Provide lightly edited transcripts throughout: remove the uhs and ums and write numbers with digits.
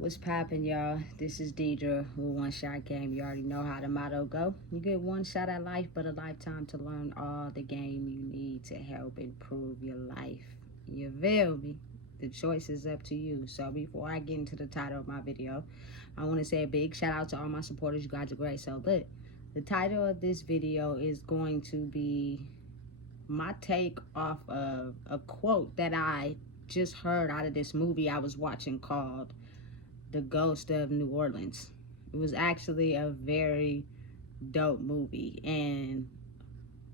What's poppin', y'all? This is Deidre with One Shot Game. You already know how the motto go. You get one shot at life, but a lifetime to learn all the game you need to help improve your life. You feel me? The choice is up to you. So before I get into the title of my video, I want to say a big shout out to all my supporters. You guys are great. So look, the title of this video is going to be my take off of a quote that I just heard out of this movie I was watching called The Ghost of New Orleans. It was actually a very dope movie, and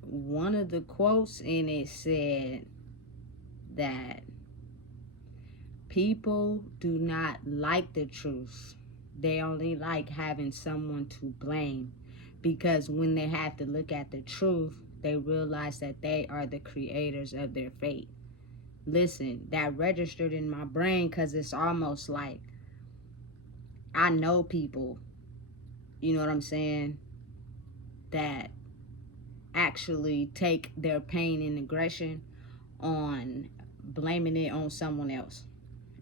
one of the quotes in it said that people do not like the truth. They only like having someone to blame, because when they have to look at the truth, they realize that they are the creators of their fate. Listen, that registered in my brain because it's almost like I know people, you know what I'm saying, that actually take their pain and aggression on blaming it on someone else.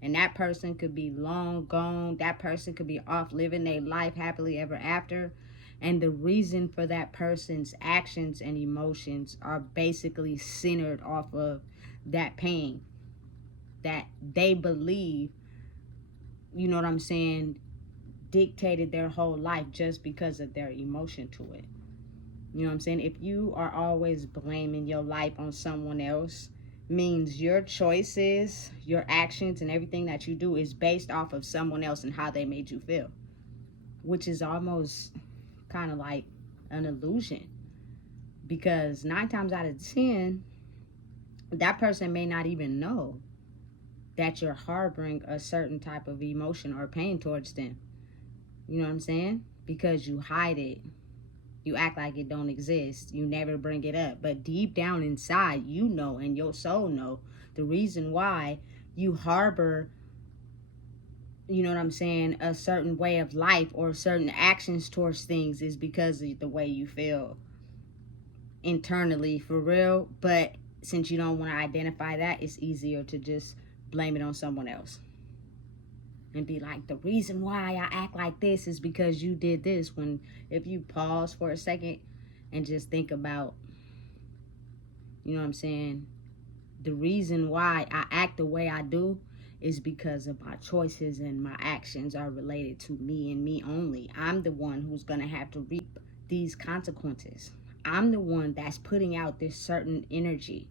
And that person could be long gone. That person could be off living their life happily ever after. And the reason for that person's actions and emotions are basically centered off of that pain that they believe, you know what I'm saying, dictated their whole life just because of their emotion to it. You know what I'm saying? If you are always blaming your life on someone else, means your choices, your actions, and everything that you do is based off of someone else and how they made you feel, which is almost kind of like an illusion, because 9 times out of 10, that person may not even know that you're harboring a certain type of emotion or pain towards them. You know what I'm saying? Because you hide it. You act like it don't exist. You never bring it up. But deep down inside, you know, and your soul know, the reason why you harbor, you know what I'm saying, a certain way of life or certain actions towards things is because of the way you feel internally, for real. But since you don't want to identify that, it's easier to just blame it on someone else and be like, the reason why I act like this is because you did this. When if you pause for a second and just think about, you know what I'm saying, the reason why I act the way I do is because of my choices, and my actions are related to me and me only. I'm the one who's gonna have to reap these consequences. I'm the one that's putting out this certain energy,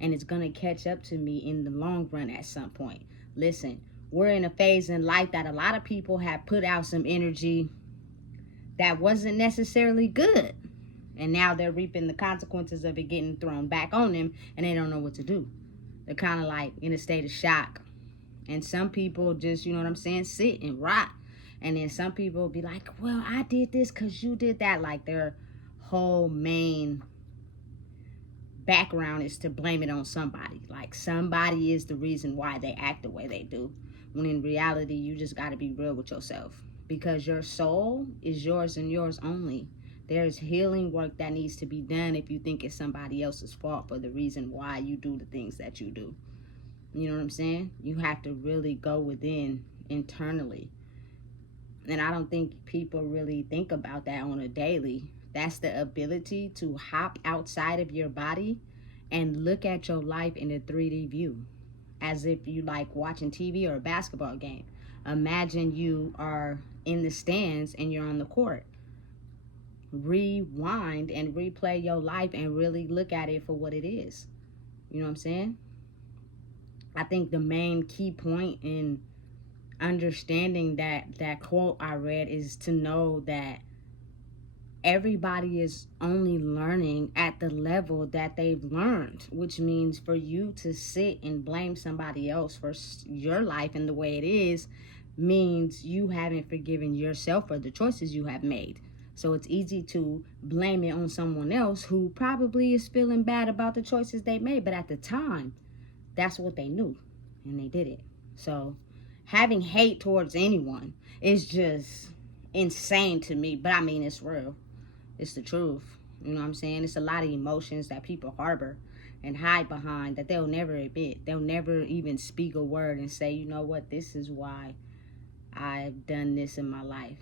and it's gonna catch up to me in the long run at some point. Listen, we're in a phase in life that a lot of people have put out some energy that wasn't necessarily good. And now they're reaping the consequences of it getting thrown back on them, and they don't know what to do. They're kind of like in a state of shock. And some people just, you know what I'm saying, sit and rot. And then some people be like, well, I did this because you did that. Like their whole main background is to blame it on somebody. Like somebody is the reason why they act the way they do. When in reality, you just got to be real with yourself, because your soul is yours and yours only. There's healing work that needs to be done if you think it's somebody else's fault for the reason why you do the things that you do. You know what I'm saying? You have to really go within internally. And I don't think people really think about that on a daily. That's the ability to hop outside of your body and look at your life in a 3D view, as if you like watching TV or a basketball game. Imagine you are in the stands and you're on the court. Rewind and replay your life and really look at it for what it is. You know what I'm saying? I think the main key point in understanding that quote I read is to know that everybody is only learning at the level that they've learned, which means for you to sit and blame somebody else for your life and the way it is means you haven't forgiven yourself for the choices you have made. So it's easy to blame it on someone else who probably is feeling bad about the choices they made, but at the time, that's what they knew, and they did it. So having hate towards anyone is just insane to me, but I mean, it's real. It's the truth. You know what I'm saying? It's a lot of emotions that people harbor and hide behind that they'll never admit. They'll never even speak a word and say, you know what, this is why I've done this in my life.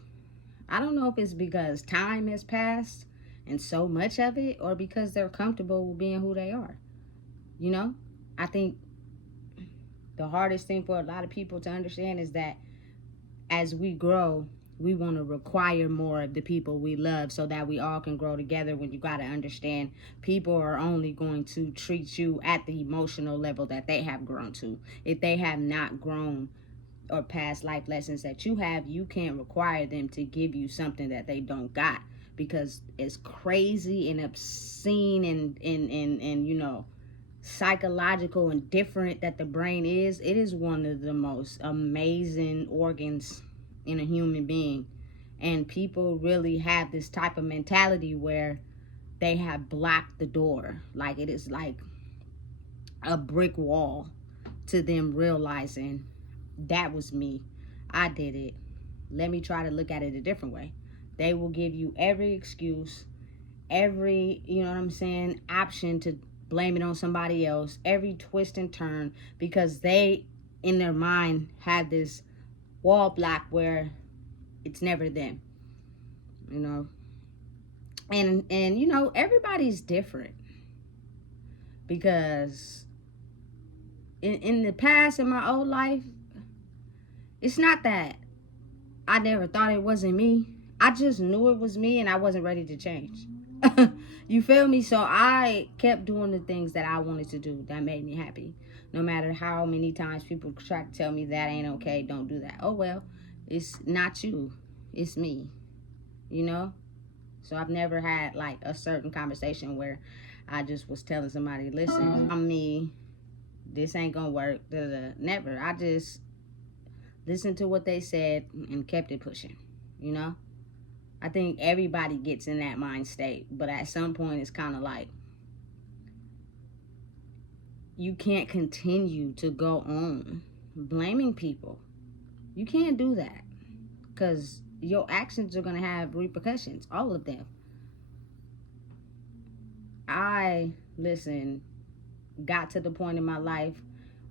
I don't know if it's because time has passed and so much of it, or because they're comfortable with being who they are. You know, I think the hardest thing for a lot of people to understand is that as we grow, we want to require more of the people we love so that we all can grow together. When you got to understand, people are only going to treat you at the emotional level that they have grown to. If they have not grown or past life lessons that you have, you can't require them to give you something that they don't got, because it's crazy and obscene and you know, psychological and different that the brain is. It is one of the most amazing organs in a human being, and people really have this type of mentality where they have blocked the door. Like, it is like a brick wall to them realizing that was me, I did it, let me try to look at it a different way. They will give you every excuse, every, you know what I'm saying, option to blame it on somebody else, every twist and turn, because they in their mind have this wall block where it's never them, you know. And you know, everybody's different, because in the past, in my old life, it's not that I never thought it wasn't me. I just knew it was me and I wasn't ready to change. You feel me? So I kept doing the things that I wanted to do that made me happy. No matter how many times people try to tell me that ain't okay, don't do that. Oh, well, it's not you. It's me. You know? So I've never had like a certain conversation where I just was telling somebody, listen, I'm me. This ain't gonna work. Never. I just listened to what they said and kept it pushing, you know? I think everybody gets in that mind state, but at some point it's kind of like you can't continue to go on blaming people. You can't do that, because your actions are going to have repercussions, all of them. Listen, got to the point in my life,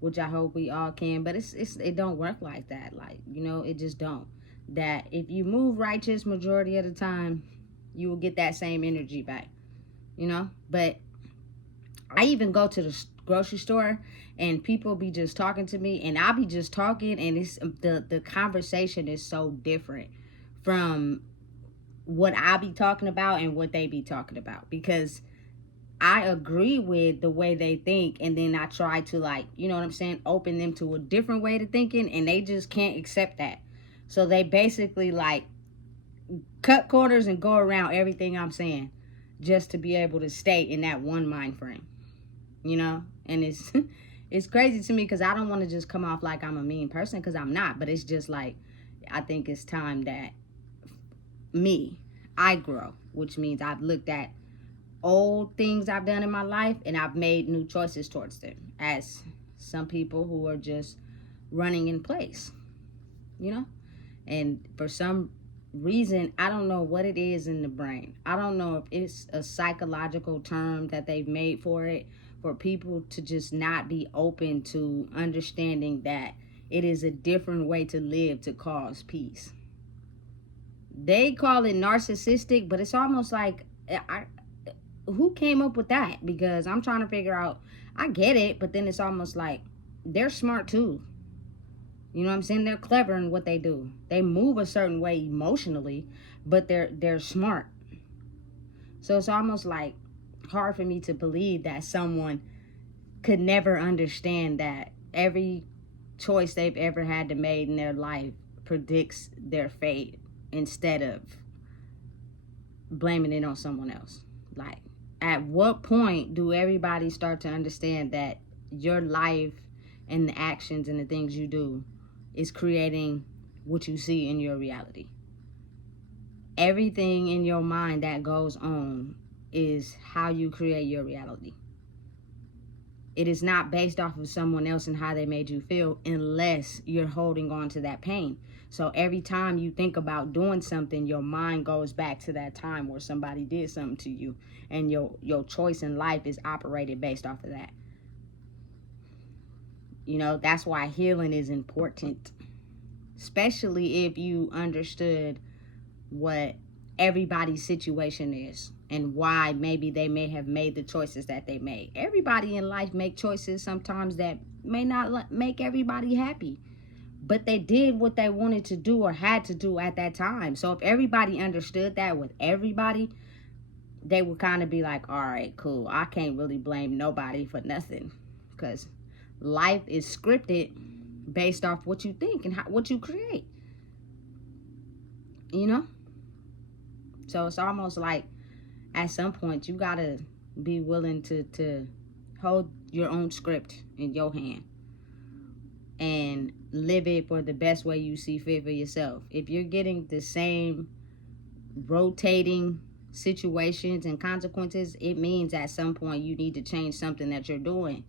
which I hope we all can, but it don't work like that. Like, you know, it just don't. That if you move righteous majority of the time, you will get that same energy back, you know. But I even go to the grocery store and people be just talking to me, and I'll be just talking, and it's the conversation is so different from what I be talking about and what they be talking about, because I agree with the way they think, and then I try to, like, you know what I'm saying, open them to a different way to thinking, and they just can't accept that. So they basically like cut corners and go around everything I'm saying just to be able to stay in that one mind frame, you know? And it's it's crazy to me, because I don't want to just come off like I'm a mean person, because I'm not. But it's just like, I think it's time that I grow, which means I've looked at old things I've done in my life and I've made new choices towards them, as some people who are just running in place, you know. And for some reason, I don't know what it is in the brain. I don't know if it's a psychological term that they've made for it, for people to just not be open to understanding that it is a different way to live to cause peace. They call it narcissistic, but it's almost like, who came up with that? Because I'm trying to figure out, I get it, but then it's almost like they're smart too. You know what I'm saying? They're clever in what they do. They move a certain way emotionally, but they're smart. So it's almost like hard for me to believe that someone could never understand that every choice they've ever had to make in their life predicts their fate, instead of blaming it on someone else. Like, at what point do everybody start to understand that your life and the actions and the things you do is creating what you see in your reality? Everything in your mind that goes on is how you create your reality. It is not based off of someone else and how they made you feel, unless you're holding on to that pain. So every time you think about doing something, your mind goes back to that time where somebody did something to you, and your choice in life is operated based off of that. You know, that's why healing is important. especially if you understood what everybody's situation is and why maybe they may have made the choices that they made. Everybody in life make choices sometimes that may not make everybody happy, but they did what they wanted to do or had to do at that time. So if everybody understood that with everybody, they would kind of be like, all right, cool, I can't really blame nobody for nothing, because life is scripted based off what you think and what you create, you know? So it's almost like at some point you gotta be willing to hold your own script in your hand and live it for the best way you see fit for yourself. If you're getting the same rotating situations and consequences, it means at some point you need to change something that you're doing.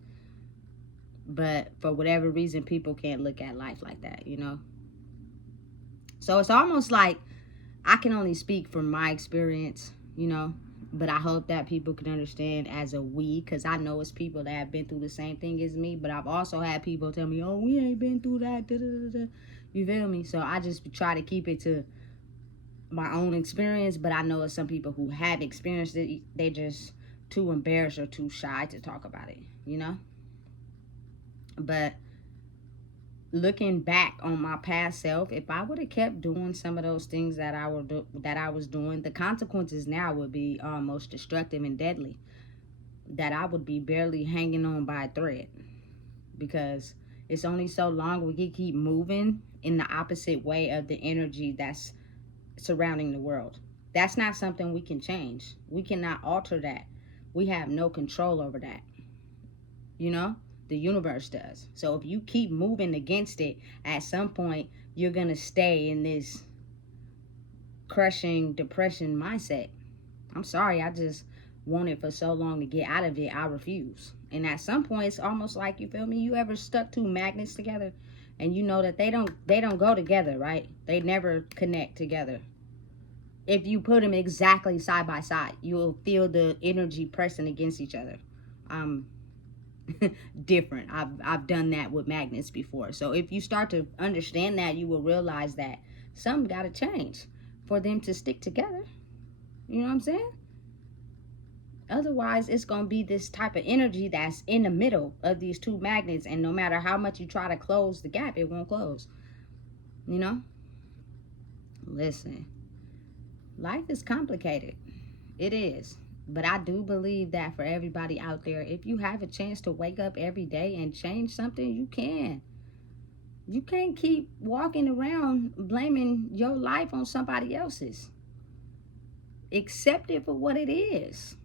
But for whatever reason, people can't look at life like that, you know? So it's almost like, I can only speak from my experience, you know, but I hope that people can understand as a we, because I know it's people that have been through the same thing as me, but I've also had people tell me, oh, we ain't been through that, da, da, da, da. You feel me? So I just try to keep it to my own experience, but I know there's some people who have experienced it, they just too embarrassed or too shy to talk about it, you know? But looking back on my past self, if I would have kept doing some of those things that I was doing, the consequences now would be almost destructive and deadly. That I would be barely hanging on by a thread, because it's only so long we can keep moving in the opposite way of the energy that's surrounding the world. That's not something we can change. We cannot alter that. We have no control over that, you know? The universe does. So if you keep moving against it, at some point you're gonna stay in this crushing depression mindset. I'm sorry, I just wanted for so long to get out of it. I refuse. And at some point it's almost like, you feel me, you ever stuck two magnets together and you know that they don't go together, right? They never connect together. If you put them exactly side by side, you will feel the energy pressing against each other. Different. I've done that with magnets before. So if you start to understand that, you will realize that something got to change for them to stick together. You know what I'm saying? Otherwise, it's going to be this type of energy that's in the middle of these two magnets, and no matter how much you try to close the gap, it won't close. You know? Listen, life is complicated. It is. But I do believe that for everybody out there, if you have a chance to wake up every day and change something, you can. You can't keep walking around blaming your life on somebody else's. Accept it for what it is.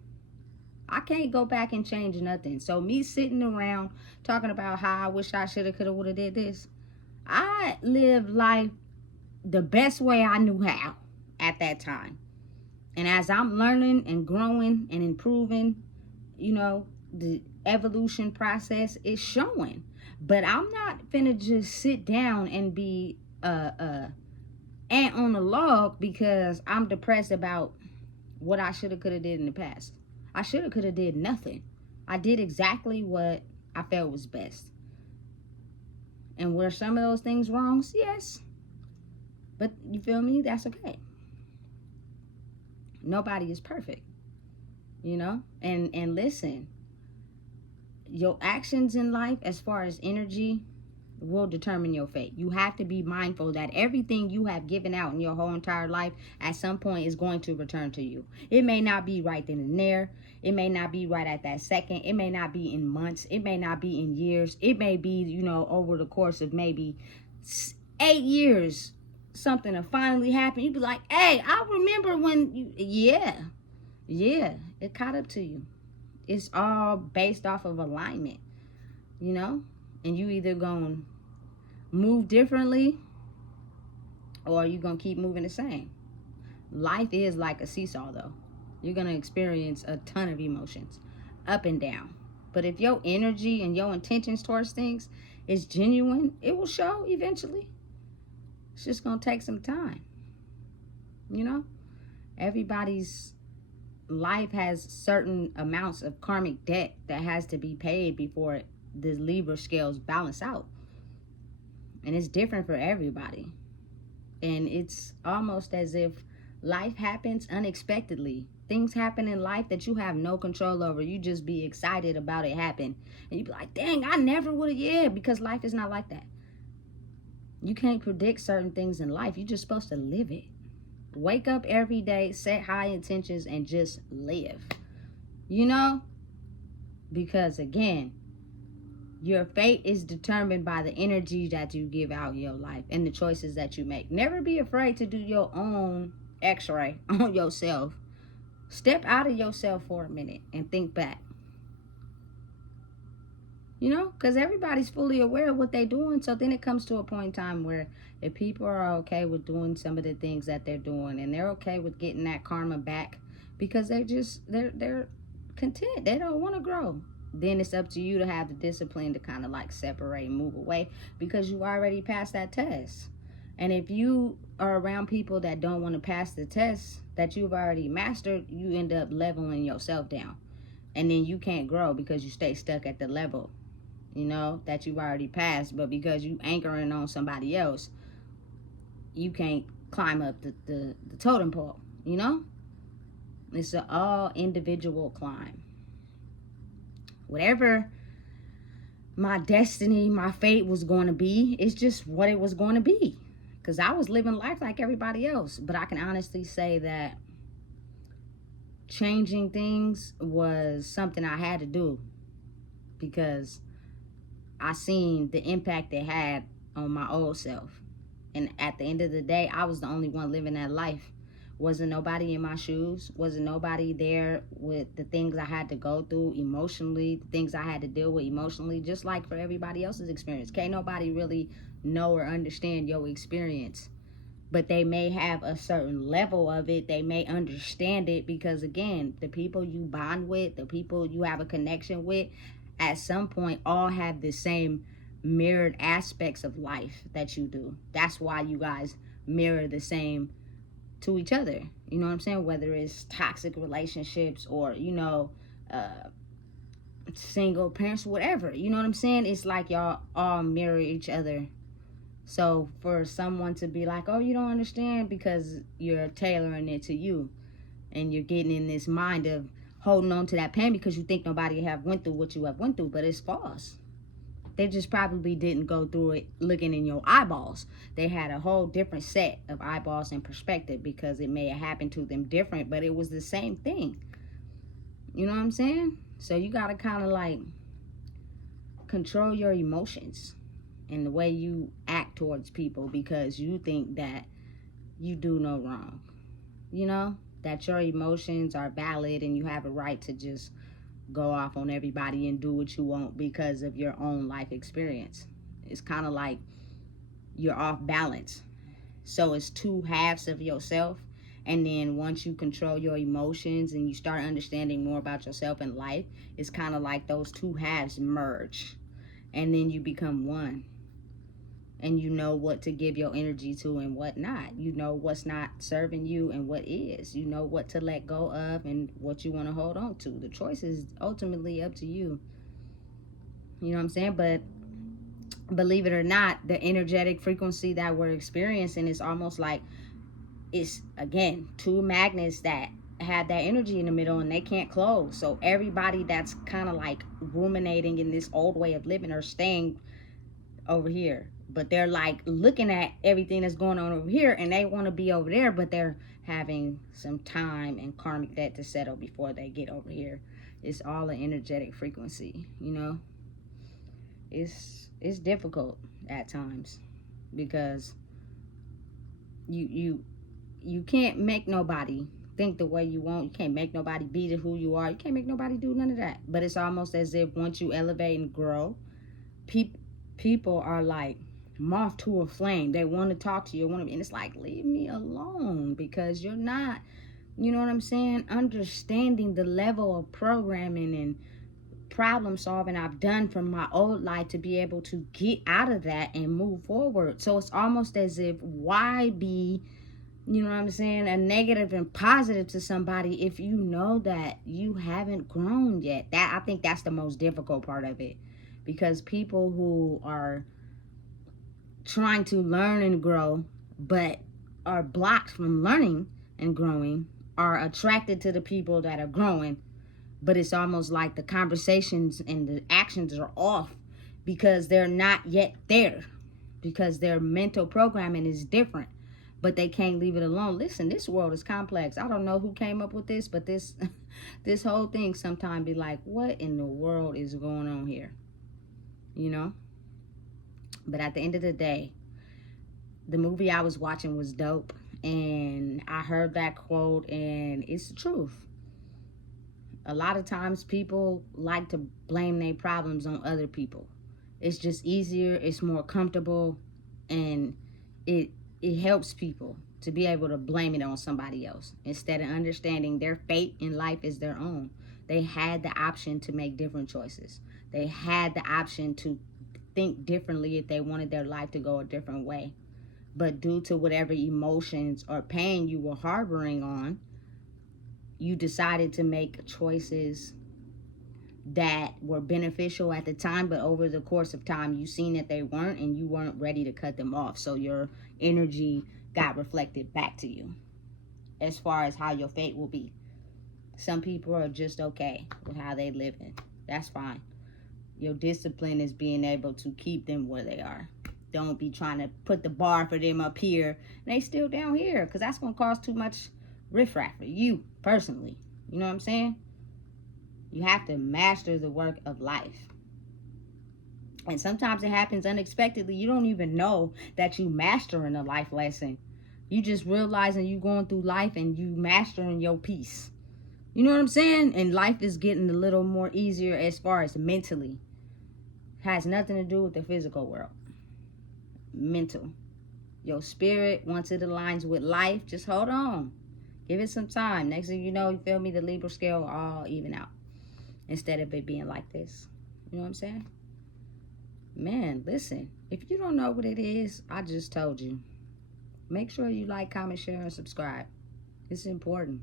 I can't go back and change nothing. So me sitting around talking about how I wish I should have, could have, would have did this, I lived life the best way I knew how at that time. And as I'm learning and growing and improving, you know, the evolution process is showing. But I'm not finna just sit down and be ant on a log because I'm depressed about what I shoulda, coulda did in the past. I shoulda, coulda did nothing. I did exactly what I felt was best. And were some of those things wrong? Yes. But you feel me? That's okay. Nobody is perfect, you know? And listen, your actions in life as far as energy will determine your fate. You have to be mindful that everything you have given out in your whole entire life at some point is going to return to you. It may not be right then and there. It may not be right at that second. It may not be in months. It may not be in years. It may be, you know, over the course of maybe 8 years, something will finally happen. You'd be like, hey, I remember when you, yeah, it caught up to you. It's all based off of alignment, you know? And you either gonna move differently or you gonna keep moving the same. Life is like a seesaw though. You're gonna experience a ton of emotions, up and down. But if your energy and your intentions towards things is genuine, it will show eventually. It's just gonna take some time. You know, everybody's life has certain amounts of karmic debt that has to be paid before the Libra scales balance out. And it's different for everybody. And it's almost as if life happens unexpectedly. Things happen in life that you have no control over. You just be excited about it happen. And you be like, dang, I never would have, yeah, because life is not like that. You can't predict certain things in life. You're just supposed to live it. Wake up every day, set high intentions, and just live. You know? Because again, your fate is determined by the energy that you give out in your life and the choices that you make. Never be afraid to do your own x-ray on yourself. Step out of yourself for a minute and think back. You know, because everybody's fully aware of what they're doing. So then it comes to a point in time where if people are okay with doing some of the things that they're doing, and they're okay with getting that karma back because they're content. They don't want to grow. Then it's up to you to have the discipline to kind of like separate and move away because you already passed that test. And if you are around people that don't want to pass the test that you've already mastered, you end up leveling yourself down. And then you can't grow because you stay stuck at the level, you know, that you've already passed. But because you anchoring on somebody else, you can't climb up the totem pole, you know? It's an all individual climb. Whatever my destiny, my fate was going to be, it's just what it was going to be. Because I was living life like everybody else. But I can honestly say that changing things was something I had to do. Because I seen the impact it had on my old self. And at the end of the day, I was the only one living that life. Wasn't nobody in my shoes. Wasn't nobody there with the things I had to go through emotionally, the things I had to deal with emotionally, just like for everybody else's experience. Can't nobody really know or understand your experience. But they may have a certain level of it. They may understand it because, again, the people you bond with, the people you have a connection with, at some point all have the same mirrored aspects of life that you do. That's why you guys mirror the same to each other. You know what I'm saying? Whether it's toxic relationships or, you know, single parents, whatever. You know what I'm saying? It's like y'all all mirror each other. So for someone to be like, oh, you don't understand because you're tailoring it to you and you're getting in this mind of holding on to that pain because you think nobody have went through what you have went through, but it's false. They just probably didn't go through it looking in your eyeballs. They had a whole different set of eyeballs and perspective because it may have happened to them different, but it was the same thing. You know what I'm saying? So you got to kind of like control your emotions and the way you act towards people because you think that you do no wrong. You know, that your emotions are valid and you have a right to just go off on everybody and do what you want because of your own life experience. It's kind of like you're off balance. So it's two halves of yourself. And then once you control your emotions and you start understanding more about yourself and life, it's kind of like those two halves merge. And then you become one. And you know what to give your energy to and what not. You know what's not serving you and what is. You know what to let go of and what you want to hold on to. The choice is ultimately up to you. You know what I'm saying? But believe it or not, the energetic frequency that we're experiencing is almost like it's, again, two magnets that have that energy in the middle and they can't close. So everybody that's kind of like ruminating in this old way of living or staying over here, but they're like looking at everything that's going on over here and they want to be over there, but they're having some time and karmic debt to settle before they get over here. It's all an energetic frequency, you know. It's difficult at times because you can't make nobody think the way you want. You can't make nobody be who you are. You can't make nobody do none of that. But it's almost as if once you elevate and grow, people are like moth to a flame. They want to talk to you, and it's like, leave me alone because you're not, you know what I'm saying, understanding the level of programming and problem solving I've done from my old life to be able to get out of that and move forward. So it's almost as if, why be, you know what I'm saying, a negative and positive to somebody if you know that you haven't grown yet? That, I think that's the most difficult part of it, because people who are trying to learn and grow but are blocked from learning and growing are attracted to the people that are growing, but it's almost like the conversations and the actions are off because they're not yet there, because their mental programming is different, but they can't leave it alone. Listen, this world is complex. I don't know who came up with this, but this this whole thing sometimes be like, what in the world is going on here? You know? But at the end of the day, the movie I was watching was dope, and I heard that quote, and it's the truth. A lot of times people like to blame their problems on other people. It's just easier, it's more comfortable, and it helps people to be able to blame it on somebody else instead of understanding their fate in life is their own. They had the option to make different choices. They had the option to think differently if they wanted their life to go a different way. But due to whatever emotions or pain you were harboring on, you decided to make choices that were beneficial at the time, but over the course of time, you seen that they weren't, and you weren't ready to cut them off. So your energy got reflected back to you as far as how your fate will be. Some people are just okay with how they living. That's fine. Your discipline is being able to keep them where they are. Don't be trying to put the bar for them up here and they still down here, because that's going to cause too much riffraff for you personally. You know what I'm saying? You have to master the work of life. And sometimes it happens unexpectedly. You don't even know that you mastering a life lesson. You just realizing you going through life and you mastering your peace. You know what I'm saying? And life is getting a little more easier as far as mentally. Has nothing to do with the physical world. Mental. Your spirit, once it aligns with life, just hold on. Give it some time. Next thing you know, you feel me, the Libra scale all even out. Instead of it being like this. You know what I'm saying? Man, listen. If you don't know what it is, I just told you. Make sure you like, comment, share, and subscribe. It's important.